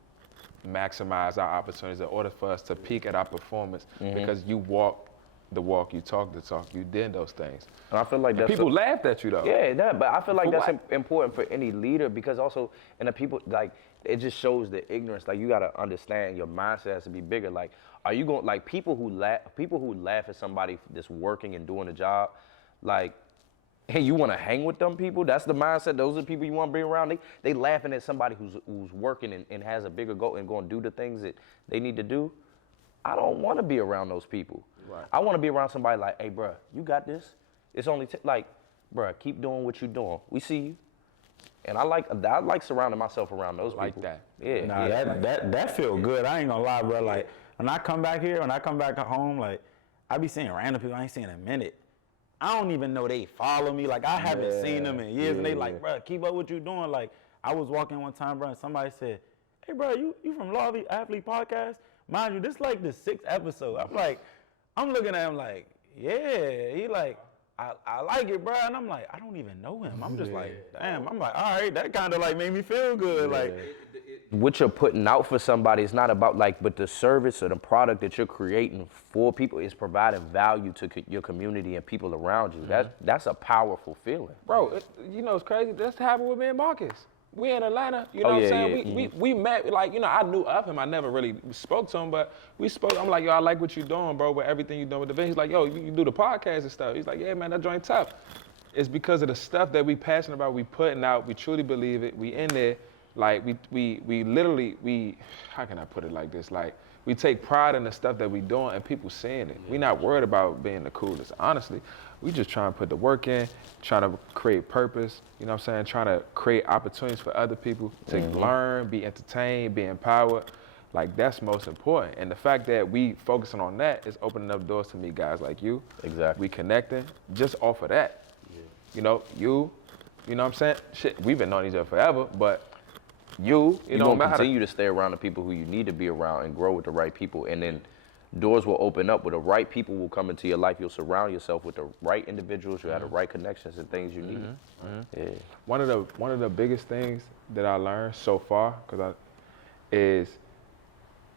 maximize our opportunities, in order for us to peak at our performance, because you walk the walk, you talk the talk, you did those things. And I feel like that's people laughed at you though. Yeah, but I feel like that's what? important for any leader, because also, and the people, like, it just shows the ignorance. Like, you gotta understand your mindset has to be bigger. Like, are you going, like, people who laugh at somebody that's working and doing a job, like, hey, you wanna hang with them people? That's the mindset. Those are the people you wanna bring around. They laughing at somebody who's working and has a bigger goal and gonna do the things that they need to do. I don't wanna be around those people. Right. I wanna be around somebody like, hey, bruh, you got this. It's only, like, bruh, keep doing what you're doing. We see you. And I like surrounding myself around those people. Like that. Yeah. Nah, that feel good. I ain't gonna lie, bro. Like, when I come back here, when I come back home, like, I be seeing random people I ain't seen in a minute. I don't even know they follow me. Like, I haven't seen them in years, and they like, bro, keep up what you doing. Like, I was walking one time, bro, and somebody said, hey, bro, you from Law Athlete Podcast? Mind you, this like the 6th episode. I'm looking at him like, yeah. He like, I like it, bro. And I'm like, I don't even know him. I'm just like, damn. I'm like, all right, that kind of like made me feel good. Like, what you're putting out for somebody is not about like, but the service or the product that you're creating for people is providing value to your community and people around you. That's a powerful feeling. Bro, you know, it's crazy. That's happened with me and Marcus. We in Atlanta, you know what I'm saying? We met, like, you know, I knew of him. I never really spoke to him, but we spoke. I'm like, yo, I like what you're doing, bro, with everything you're doing with the event. He's like, yo, you do the podcast and stuff. He's like, yeah, man, that joint tough. It's because of the stuff that we passionate about, we putting out, we truly believe it, we in there. Like, we literally, how can I put it like this? Like, we take pride in the stuff that we doing and people seeing it. We not worried about being the coolest, honestly. We just trying to put the work in, trying to create purpose, you know what I'm saying? Trying to create opportunities for other people to learn, be entertained, be empowered. Like, that's most important. And the fact that we focusing on that is opening up doors to meet guys like you. Exactly. We connecting just off of that. You know, you know what I'm saying? Shit, we've been knowing each other forever, but you don't continue to stay around the people who you need to be around and grow with the right people, and then doors will open up where the right people will come into your life. You'll surround yourself with the right individuals. You have the right connections and things you need. Yeah. One of the biggest things that I learned so far, is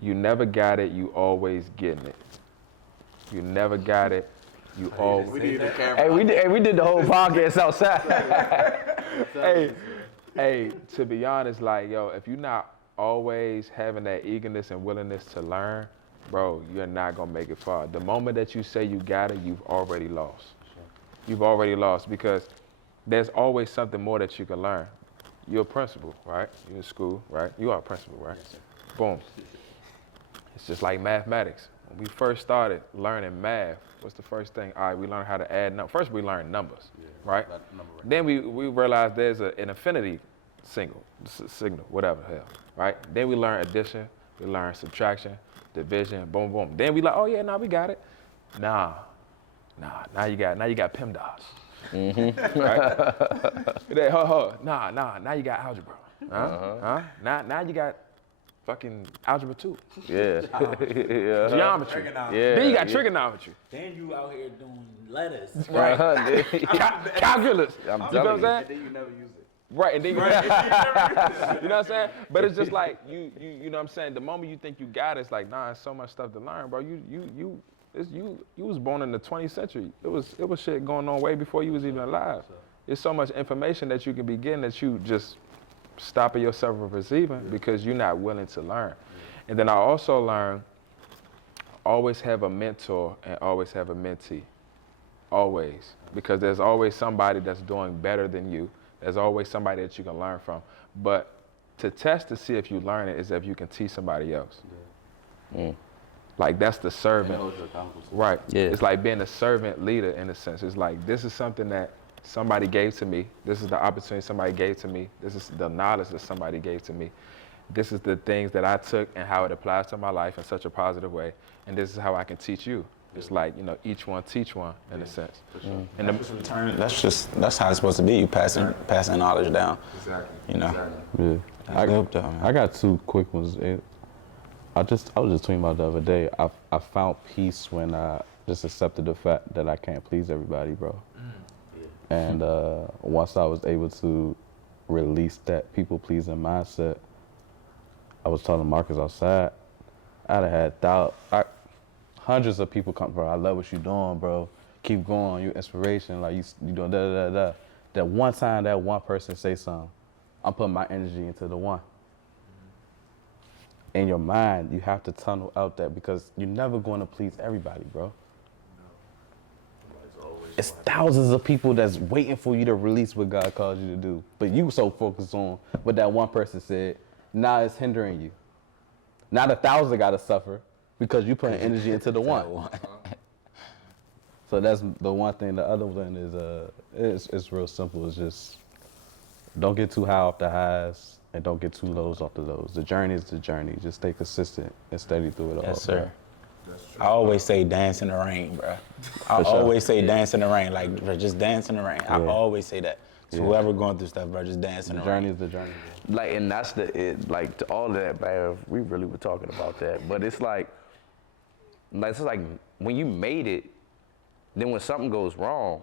you never got it, you always getting it. You never got it, you always. We did the whole podcast outside. Hey, to be honest, like, yo, if you're not always having that eagerness and willingness to learn, bro, you're not gonna make it far. The moment that you say you got it, you've already lost. You've already lost, because there's always something more that you can learn. You're a principal, right? You're in school, right? You are a principal, right? Yes, boom. It's just like mathematics. When we first started learning math, what's the first thing? All right, we learned how to add numbers. First, we learned numbers, right? Then we realized there's an infinity signal, whatever the hell, right? Then we learn addition, we learn subtraction, division, boom, boom. Then we like, oh yeah, now we got it. Now you got PEMDAS. Right? Now you got algebra. Now you got fucking algebra 2. Yeah. Geometry. Then you got trigonometry. Then you out here doing letters. Right. Calculus. I'm you know what I'm telling saying? And then you never use it. Right, and then you know what I'm saying? But it's just like you know what I'm saying? The moment you think you got it, it's like, nah, it's so much stuff to learn, bro. You was born in the 20th century. It was shit going on way before you was even alive. There's so much information that you can be getting that you just stopping yourself from receiving because you're not willing to learn. And then I also learned, always have a mentor and always have a mentee. Always. Because there's always somebody that's doing better than you. There's always somebody that you can learn from. But to test to see if you learn it is if you can teach somebody else. Like that's the servant. Right. Yeah. It's like being a servant leader in a sense. It's like this is something that somebody gave to me. This is the opportunity somebody gave to me. This is the knowledge that somebody gave to me. This is the things that I took and how it applies to my life in such a positive way. And this is how I can teach you. It's like, each one teach one in a sense. And That's how it's supposed to be. You passing knowledge down. Exactly. Yeah. I got two quick ones. I was just tweeting about the other day. I found peace when I just accepted the fact that I can't please everybody, bro. And once I was able to release that people pleasing mindset, I was telling Marcus outside, I'd have had hundreds of people come, bro. I love what you're doing, bro. Keep going. You're inspiration. Like you doing da. That one time that one person say something, I'm putting my energy into the one. In your mind, you have to tunnel out that because you're never going to please everybody, bro. It's thousands of people that's waiting for you to release what God calls you to do. But you so focused on what that one person said, now it's hindering you. Now the 1,000 got to suffer because you putting energy into the one. So that's the one thing. The other thing is it's real simple. It's just don't get too high off the highs and don't get too lows off the lows. The journey is the journey. Just stay consistent and steady through it all. Yes, sir. I always say dance in the rain, bro. I sure. always say dance in the rain, like bro, just dance in the rain. I always say that. So whoever going through stuff, bro, just dance in the rain. The journey is the journey. Like, and that's like to all of that, man. We really were talking about that, but it's like when you made it, then when something goes wrong,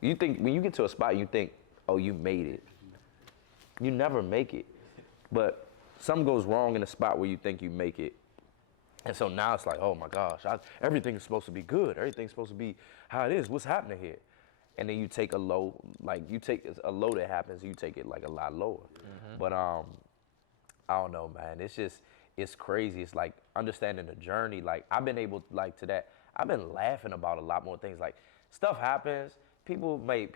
you think when you get to a spot, you think, oh, you made it. You never make it, but something goes wrong in a spot where you think you make it. And so now it's like, oh my gosh, everything's supposed to be good. Everything's supposed to be how it is. What's happening here? And then you take a low, like you take a low that happens, you take it like a lot lower. But I don't know, man. It's crazy. It's like understanding the journey. Like I've been able, like to that, I've been laughing about a lot more things. Like stuff happens. People may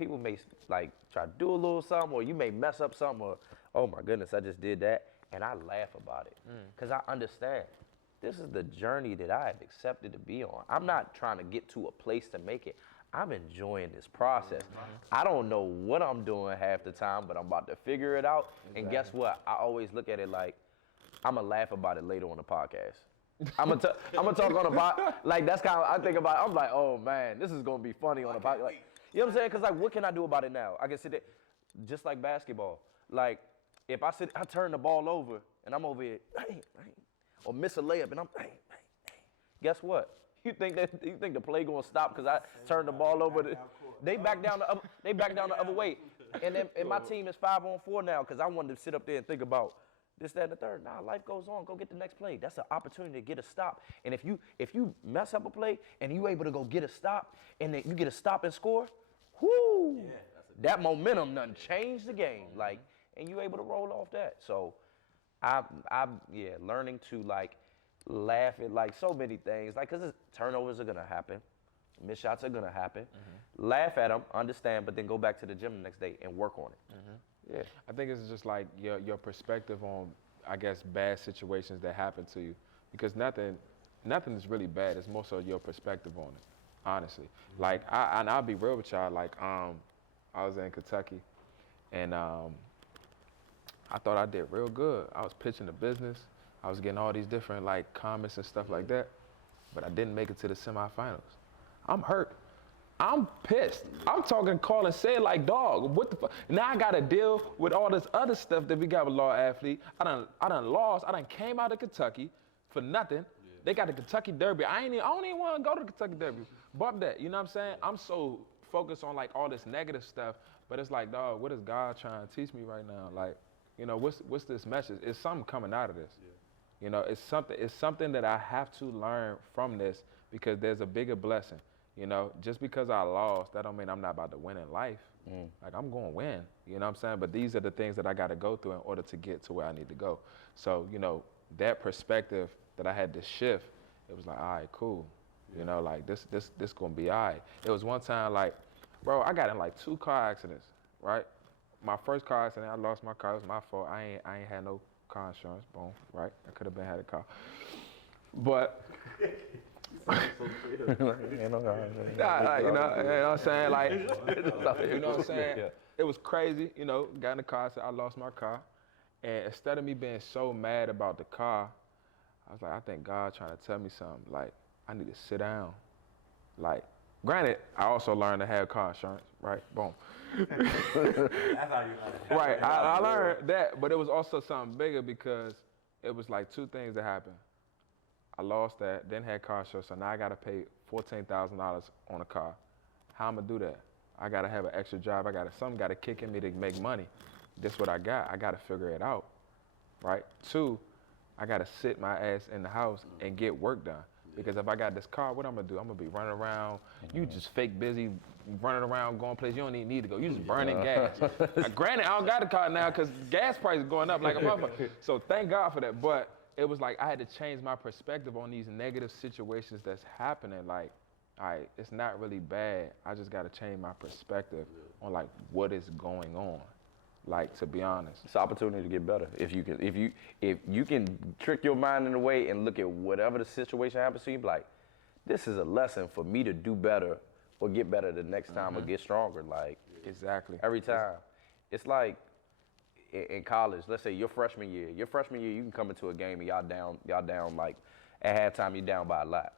like try to do a little something, or you may mess up something, or oh my goodness, I just did that, and I laugh about it because I understand. This is the journey that I have accepted to be on. I'm not trying to get to a place to make it. I'm enjoying this process. I don't know what I'm doing half the time, but I'm about to figure it out. And guess what? I always look at it like I'm gonna laugh about it later on the podcast. I'm gonna talk on the podcast. Like that's kind of I think about it. I'm like, oh man, this is gonna be funny on the podcast. Like, you know what I'm saying? Cause like, what can I do about it now? I can sit there, just like basketball. Like if I turn the ball over and I'm over here, or miss a layup, and I'm, guess what? You think the play gonna stop because I turned the ball over? They back down the other way, and my team is 5-on-4 now because I wanted to sit up there and think about this, that, and the third. Nah, life goes on. Go get the next play. That's an opportunity to get a stop. And if you mess up a play and you able to go get a stop, and then you get a stop and score, whoo! That momentum done changed the game. Like, and you able to roll off that. So. I'm learning to like laugh at like so many things, like because turnovers are gonna happen, missed shots are gonna happen. Laugh at them, understand, but then go back to the gym the next day and work on it. Yeah, I think it's just like your perspective on, I guess, bad situations that happen to you, because nothing is really bad. It's more so your perspective on it, honestly. Like I'll be real with y'all. Like I was in Kentucky, and I thought I did real good. I was pitching the business. I was getting all these different like comments and stuff like that, but I didn't make it to the semifinals. I'm hurt. I'm pissed. I'm talking, calling, say like, dog, what the fuck? Now I gotta deal with all this other stuff that we got with Law Athlete. I done lost. I done came out of Kentucky for nothing. They got the Kentucky Derby. I don't even want to go to the Kentucky Derby. Bump that, you know what I'm saying? I'm so focus on like all this negative stuff, but it's like, dog, what is God trying to teach me right now? Like, you know, what's this message? Is something coming out of this? Yeah. You know, it's something that I have to learn from this because there's a bigger blessing. You know, just because I lost, that don't mean I'm not about to win in life. Like, I'm going to win, you know what I'm saying? But these are the things that I got to go through in order to get to where I need to go. So, you know, that perspective that I had to shift, it was like, all right, cool. You know, like, this going to be all right. It was one time, like, bro, I got in, like, 2 car accidents, right? My first car accident, I lost my car. It was my fault. I ain't had no car insurance, boom, right? I could have had a car. But... you know what I'm saying? Like, you know what I'm saying? Yeah. It was crazy, you know, got in the car, I lost my car. And instead of me being so mad about the car, I was like, I think God trying to tell me something. Like, I need to sit down. Like, granted, I also learned to have car insurance, right? Boom. That's how you learned. Right, I learned that, but it was also something bigger because it was like 2 things that happened. I lost that, then had car insurance, so now I gotta pay $14,000 on a car. How I'm gonna do that? I gotta have an extra job. Something gotta kick in me to make money. That's what I got. I gotta figure it out, right? 2, I gotta sit my ass in the house and get work done. Because if I got this car, what I'm gonna do? I'm gonna be running around. You just fake busy, running around, going places you don't even need to go. You just burning gas. Granted, I don't got a car now because gas price is going up like a motherfucker. So thank God for that. But it was like I had to change my perspective on these negative situations that's happening. Like, all right, it's not really bad. I just got to change my perspective on like what is going on. Like, to be honest, it's an opportunity to get better. If you can trick your mind in a way and look at whatever the situation happens to you, like, this is a lesson for me to do better or get better the next time or get stronger. Like, exactly. Every time. It's like in college, let's say your freshman year, you can come into a game and y'all down like, at halftime, you're down by a lot.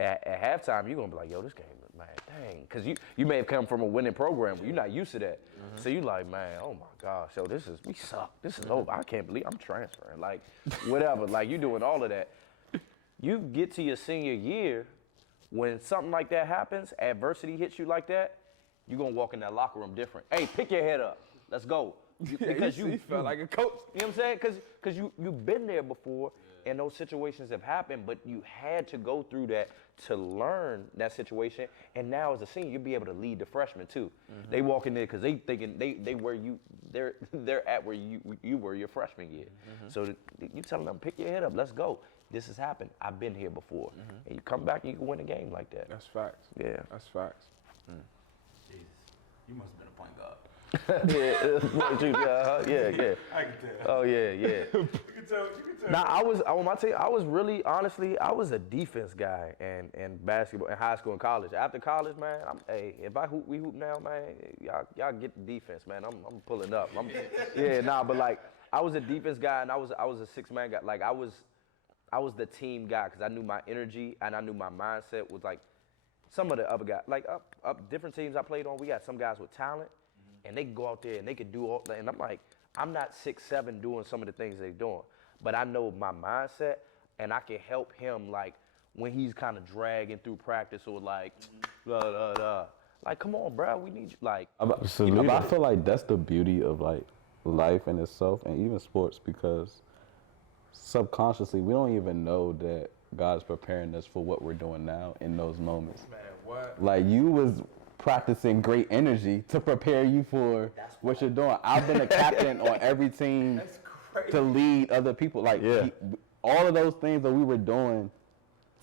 At halftime, you're gonna be like, yo, this game, man, dang. Because you may have come from a winning program, but you're not used to that. So you like, man, oh my gosh, yo, we suck. This is over. I can't believe I'm transferring. Like, whatever, like you doing all of that. You get to your senior year, when something like that happens, adversity hits you like that, you're gonna walk in that locker room different. Hey, pick your head up, let's go. Because you felt like a coach. You know what I'm saying? Because you've been there before, and those situations have happened, but you had to go through that to learn that situation. And now as a senior, you'll be able to lead the freshmen too. They walk in there because they thinking they're at where you were your freshman year. So you telling them, pick your head up, let's go. This has happened. I've been here before. And you come back and you can win a game like that. That's facts. Yeah. That's facts. Jesus, you must have been a point guard. Yeah. I can tell. Oh yeah. You can tell. Now I was really, honestly, I was a defense guy and basketball in high school and college. After college, man, if we hoop now, man, y'all get the defense, man. I'm pulling up. But like I was a defense guy and I was a 6-man guy. Like I was the team guy because I knew my energy and I knew my mindset was like some of the other guys. Like up different teams I played on, we got some guys with talent. And they can go out there and they can do all that. And I'm like, I'm not 6'7" doing some of the things they're doing. But I know my mindset and I can help him like when he's kind of dragging through practice or like, like, come on, bro, we need you. Like, absolutely. I feel like that's the beauty of like life in itself and even sports because subconsciously we don't even know that God's preparing us for what we're doing now in those moments. Man, what? Like you was practicing great energy to prepare you for what you're doing. I've been a captain on every team to lead other people. Like all of those things that we were doing,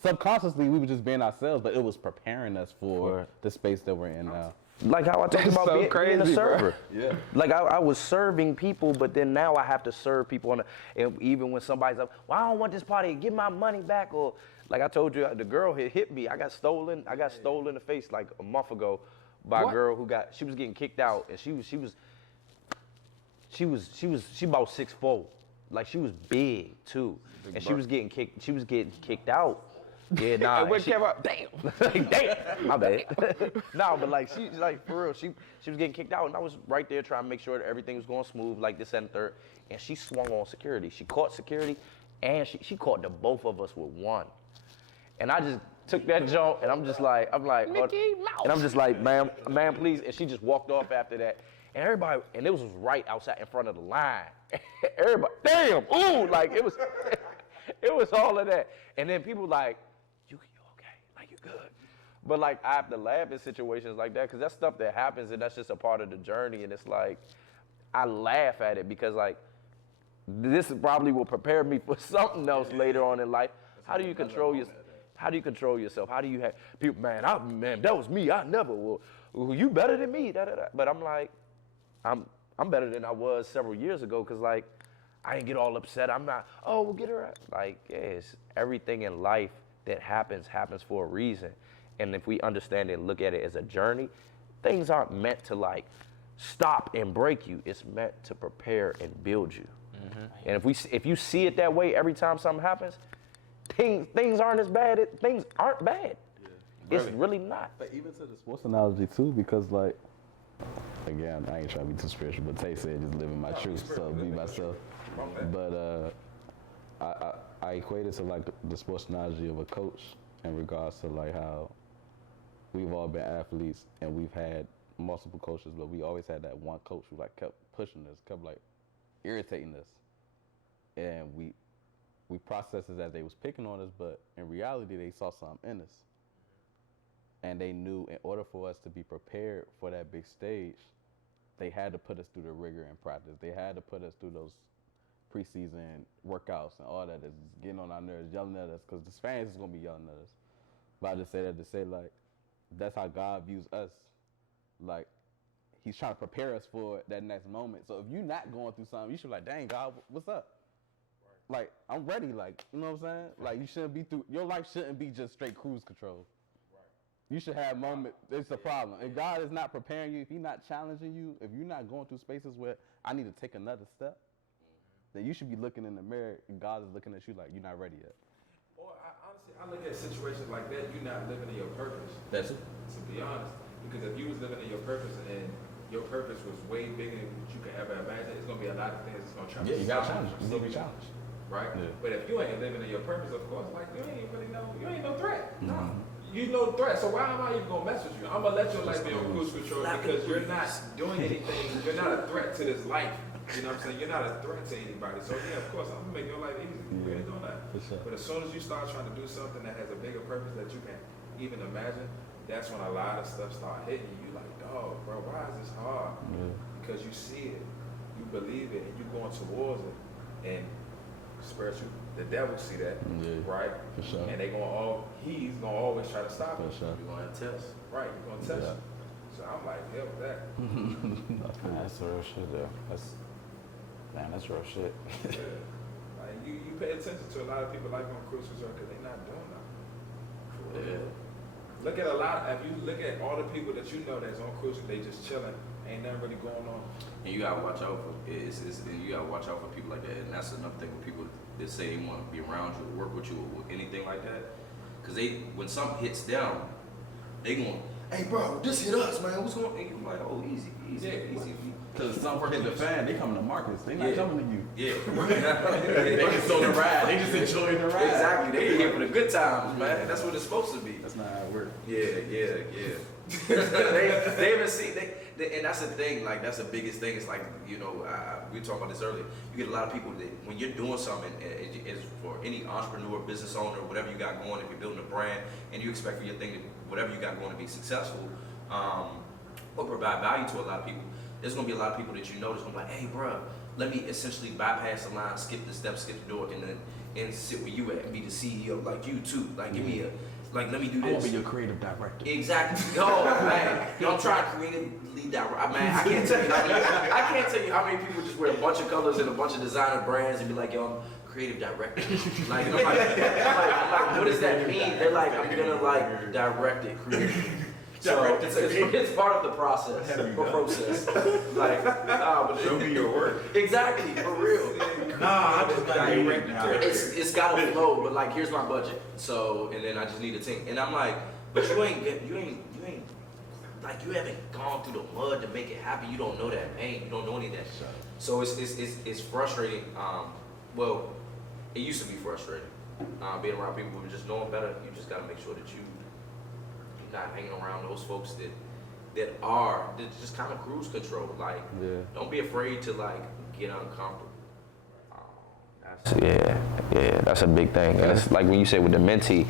subconsciously we were just being ourselves, but it was preparing us for the space that we're in now. Like how I talked about so being a server. Bro. Yeah. Like I was serving people, but then now I have to serve people. And even when somebody's like, well, I don't want this party, give my money back. Or like I told you, the girl hit me. I got stolen in the face like a month ago by a girl she was getting kicked out. And she was about 6'4". Like she was big too. And she was getting kicked out. Yeah, nah. And came up, damn. Damn, my bad. No, but like she's like for real. She was getting kicked out, and I was right there trying to make sure that everything was going smooth, like this and third. And she swung on security. She caught security, and she caught the both of us with one. And I just took that joint, and I'm like, Mickey Mouse. And I'm just like, ma'am, please. And she just walked off after that. And everybody, and it was right outside in front of the line. Everybody, damn, ooh, like it was, it was all of that. And then people like, you okay? Like you good? But like I have to laugh in situations like that because that's stuff that happens and that's just a part of the journey. And it's like, I laugh at it because like, this probably will prepare me for something else later on in life. How do you control yourself? How do you control yourself? How do you have people, man, that was me. I never will. You better than me. Da, da, da. But I'm like, I'm better than I was several years ago because like, I didn't get all upset. I'm not, oh, we'll get her out. Like, yes, everything in life that happens for a reason. And if we understand it and look at it as a journey, things aren't meant to like stop and break you. It's meant to prepare and build you. Mm-hmm. And if you see it that way every time something happens, things aren't as bad. Things aren't bad. Yeah. It's really not. But even to the sports analogy too, because like, again, I ain't trying to be too spiritual, but Tay said just living my truth, so be myself. But I equate it to like the sports analogy of a coach in regards to like how we've all been athletes and we've had multiple coaches, but we always had that one coach who like kept pushing us, kept like irritating us, and we processed it as they was picking on us, but in reality they saw something in us, and they knew in order for us to be prepared for that big stage, they had to put us through the rigor in practice. They had to put us through those preseason workouts and all that is getting on our nerves, yelling at us, because the fans is gonna be yelling at us. But I just say that to say like, that's how God views us. Like, he's trying to prepare us for that next moment. So if you're not going through something, you should be like, dang, God, what's up? Right. Like, I'm ready, like, you know what I'm saying? Like, you shouldn't be your life shouldn't be just straight cruise control. Right. You should have moments, it's a problem. If God is not preparing you, if he's not challenging you, if you're not going through spaces where I need to take another step, then you should be looking in the mirror and God is looking at you like you're not ready yet. Or honestly, I look at situations like that, you're not living in your purpose. That's it. To be honest. Because if you was living in your purpose and your purpose was way bigger than what you could ever imagine, it's gonna be a lot of things that's gonna try to you got challenged. You're gonna be challenged. Right? Yeah. But if you ain't living in your purpose, of course, like you ain't no threat. Mm-hmm. You no threat. So why am I even gonna mess with you? I'm gonna let your life be on cruise control because you're not doing anything. You're not a threat to this life. You know what I'm saying? You're not a threat to anybody. So yeah, of course, I'm gonna make your life easy. You ain't doing that. Sure. But as soon as you start trying to do something that has a bigger purpose that you can't even imagine, that's when a lot of stuff start hitting you. Like, dog, bro, why is this hard? Yeah. Because you see it, you believe it, and you're going towards it. And spiritual, the devil see that, right? For sure. And he's gonna always try to stop it. For sure. You're gonna test. Right, you're gonna test it. So I'm like, hell with that. That's real shit though. That's real shit. Yeah. Like you pay attention to a lot of people like on cruise control because they're not doing nothing. Yeah. Look at if you look at all the people that you know that's on cruise, they just chilling, ain't nothing really going on. And you gotta watch out for you gotta watch out for people like that. And that's another thing with people that say they want to be around you, or work with you, or anything like that. Because when something hits them, they going, hey bro, this hit us, man. What's going on? And you're like, oh, easy. Because if something hit the fan, they coming to Marcus. They not coming to you. Yeah. They just on the ride. They just enjoying the ride. Exactly. They here for the good times, man. That's what it's supposed to be. That's not how it works. Yeah. they haven't seen, and that's the thing, like, that's the biggest thing. It's like, we were talking about this earlier. You get a lot of people that when you're doing something, it's for any entrepreneur, business owner, whatever you got going, if you're building a brand and you expect for your thing, whatever you got going to be successful, or provide value to a lot of people, there's going to be a lot of people that you know that's going to be like, hey, bro, let me essentially bypass the line, skip the steps, skip the door, and sit where you at and be the CEO like you too. Like, give me let me do this. I want to be your creative director. Exactly. Yo, man. I'm trying to creatively direct. Man, I can't tell you how many people just wear a bunch of colors and a bunch of designer brands and be like, yo, I'm creative director. Like, I'm like, what does that mean? They're like, I'm gonna direct it creatively. So it's part of the process or process. Like, but show me your work. Exactly, for real. I just got direct now. It's gotta flow, but like, here's my budget. So, and then I just need a team. And I'm like, but you ain't like, you haven't gone through the mud to make it happen. You don't know that pain. You don't know any of that. So it's frustrating. Well, it used to be frustrating. being around people who are just knowing better, you just gotta make sure that you're not hanging around those folks that just kind of cruise control. Like, don't be afraid to like get uncomfortable. Yeah, that's a big thing. And it's like when you say with the mentee,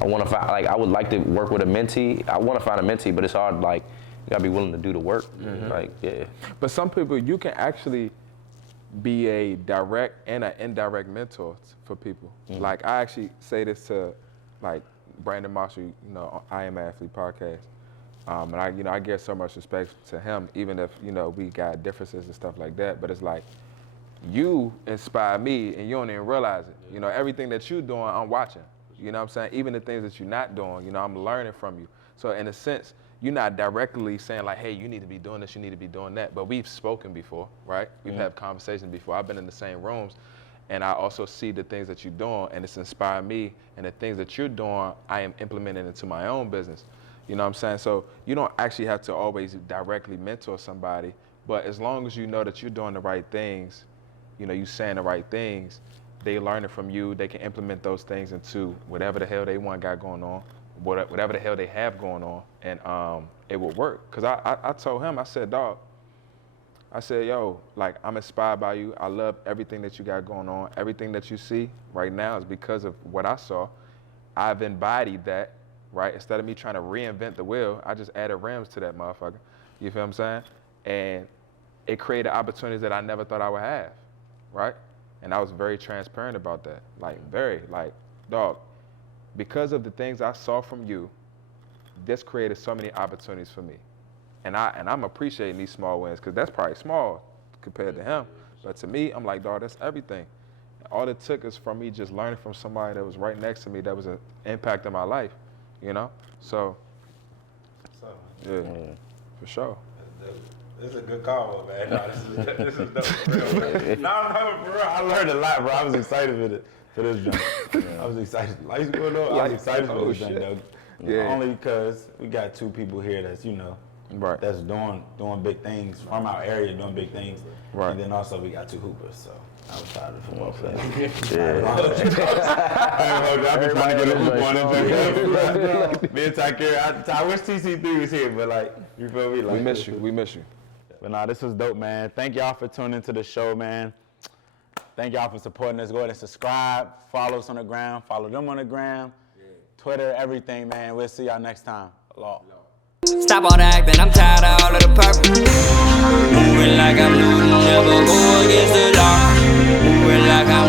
I want to find, like, I would like to work with a mentee. I want to find a mentee, but it's hard. Like, you gotta be willing to do the work. Like, yeah. But some people, you can actually be a direct and an indirect mentor for people. Like, I actually say this to, like, Brandon Marshall, you know, I Am Athlete podcast. And I give so much respect to him, even if, you know, we got differences and stuff like that. But it's like, you inspire me and you don't even realize it. You know, everything that you're doing, I'm watching. You know what I'm saying? Even the things that you're not doing, you know, I'm learning from you. So in a sense, you're not directly saying like, hey, you need to be doing this, you need to be doing that. But we've spoken before, right? We've had conversations before. I've been in the same rooms and I also see the things that you're doing and it's inspired me, and the things that you're doing, I am implementing into my own business. You know what I'm saying? So you don't actually have to always directly mentor somebody, but as long as you know that you're doing the right things, you know, you saying the right things, they learn it from you, they can implement those things into whatever the hell they got going on, whatever the hell they have going on, and it will work. Cause I told him, I said, dog, I said, yo, like, I'm inspired by you. I love everything that you got going on. Everything that you see right now is because of what I saw. I've embodied that, right? Instead of me trying to reinvent the wheel, I just added rims to that motherfucker. You feel what I'm saying? And it created opportunities that I never thought I would have, right? And I was very transparent about that. Like, dog, because of the things I saw from you, this created so many opportunities for me. And I'm appreciating these small wins, because that's probably small compared to him. But to me, I'm like, dog, that's everything. All it took is from me just learning from somebody that was right next to me that was an impact in my life, you know? So, yeah, for sure. This is a good call, man. No, this is dope, for real, man. No, for real. I learned a lot, bro. I was excited for this jump. I was excited. Life's going on. I was excited for this jump, though. Yeah. Only because we got two people here that's, you know, Right. that's doing big things from our area, doing big things. Right. And then also we got two hoopers, so I was tired of football players. I've been trying to get a hoop on. Me and Tyker, I wish TC3 was here, but like, you feel me? Like, We miss you. But nah, this was dope, man. Thank y'all for tuning into the show, man. Thank y'all for supporting us. Go ahead and subscribe, follow us on the gram, follow them on the gram, Twitter, everything, man. We'll see y'all next time. Law. Stop all the acting, I'm tired of all of the purple. Moving like I'm losing, never go against the law. Moving like I'm